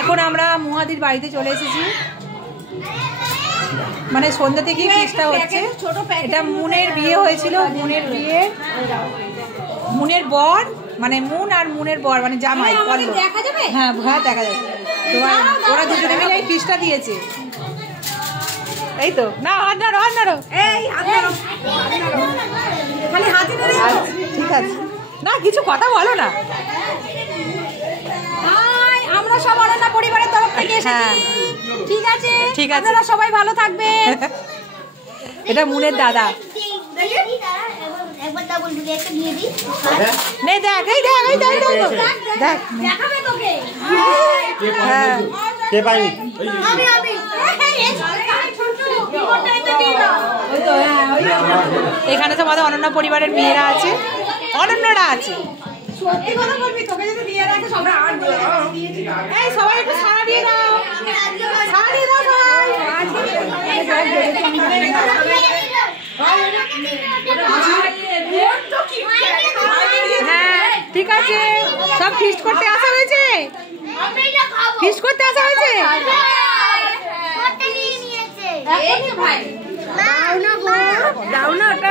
এখন আমরা মুহাদির বাড়িতে চলে এসেছি, মানে সন্ধ্যা থেকেই ফিস্টটা হচ্ছে। এটা মুনের বিয়ে হয়েছিল, মুনের বিয়ে, মুনের বর মানে মুন আর মুনের বর মানে জামাই পল্লব। হ্যাঁ হ্যাঁ দেখা যাবে। তো ওরা দুজনে মিলে এই ফিস্টটা দিয়েছে, এই তো। না হাত নাড়ো, হাত নাড়ো, এই হাত নাড়ো, খালি হাতে নাড়ো। ঠিক আছে, না কিছু কথা বলো না। আমরা সব অনন্যা পরিবারের তরফ থেকে এসেছি। ঠিক আছে, ঠিক আছে, আপনারা সবাই ভালো থাকবেন। এটা মুনের দাদা। একবার ডাবল বুঝে একটা দিয়ে দিই। নে দেখ, এই দেখ, এই দেখ, দেখ দেখাবে তোকে। হ্যাঁ কে পাইনি? আমি এখানে তো আমাদের অনন্যা পরিবারের মেয়েরা আছে, অনন্যরা আছে। সত্যি কথা বলবি, তোকে যদি দিয়ে রাখে সবাই আর বলে দিয়েছি। এই সবাই একটু সাড়া দিয়ে দাও, সাড়া দিয়ে দাও সবাই। হ্যাঁ ঠিক আছে, সব ফিস্ট করতে আসা হয়েছে, ফিস্ট করতে আসা হয়েছে।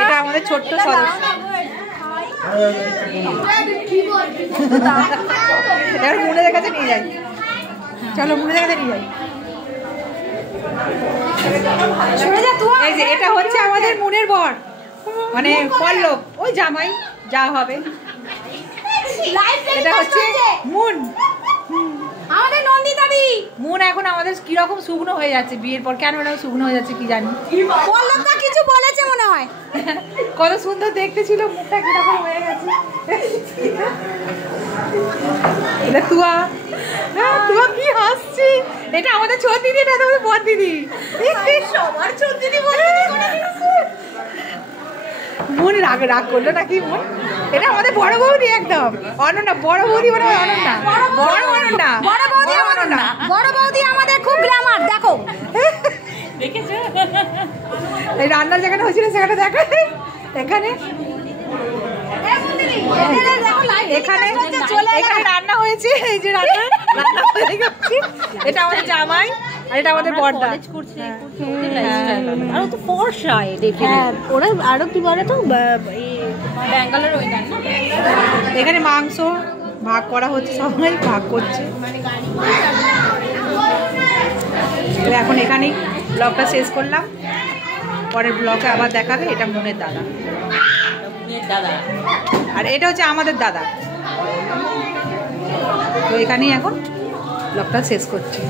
এটা আমাদের ছোট্ট সদস্য। এবার মুনের কাছে নিয়ে যাই, চলো মুনের কাছে নিয়ে যাই। এই যে এটা হচ্ছে আমাদের মুনের বর মানে পল্লব, ওই জামাই যা হবে। এটা হচ্ছে মুন, আমাদের নন্দিতাদি। মুন এখন আমাদের কিরকম শুকনো হয়ে যাচ্ছে বিয়ের পর, কেন এরকম শুকনো হয়ে যাচ্ছে কি জানি। পল্লবদা কিছু বলেছে মনে হয়। কত সুন্দর দেখতে ছিল, মুখটা কিরকম হয়ে গেছে। এটা তুয়া, তুয়া কি হাসছি। এটা আমাদের ছোট দিদি, এটা আমাদের বড় দিদি। সবার ছোট দিদি বড় দিদি করে দিয়েছে। মন রাগ রাগ করলো নাকি মন? এটা আমাদের বড় বৌদি, একদম অনন্যা। বড় বৌদি মানে অনন্যা, বড় অনন্যা, বড় বৌদি অনন্যা। বড় বৌদি আমাদের খুব গ্ল্যামার, দেখো দেখেছো? এই রান্নার যেখানে হয়েছিল সেখানে দেখো, এখানে এখানে এখানে রান্না হয়েছে। এই যে রান্না রান্না হয়ে গেছে। এটা আমাদের জামাই আর এটা আমাদের বড়দা। আরো তো ফর্সা দেখে। ওরা আরো কি বলে তো ব্যাঙ্গালোর ওই না, এখানে মাংস ভাগ করা হচ্ছে, সবাই ভাগ করছে। তো এখন এখানেই ব্লগটা শেষ করলাম, পরের ব্লগে আবার দেখাবে। এটা মুনের দাদা, আর এটা হচ্ছে আমাদের দাদা। তো এখানেই এখন ব্লগটা শেষ করছি।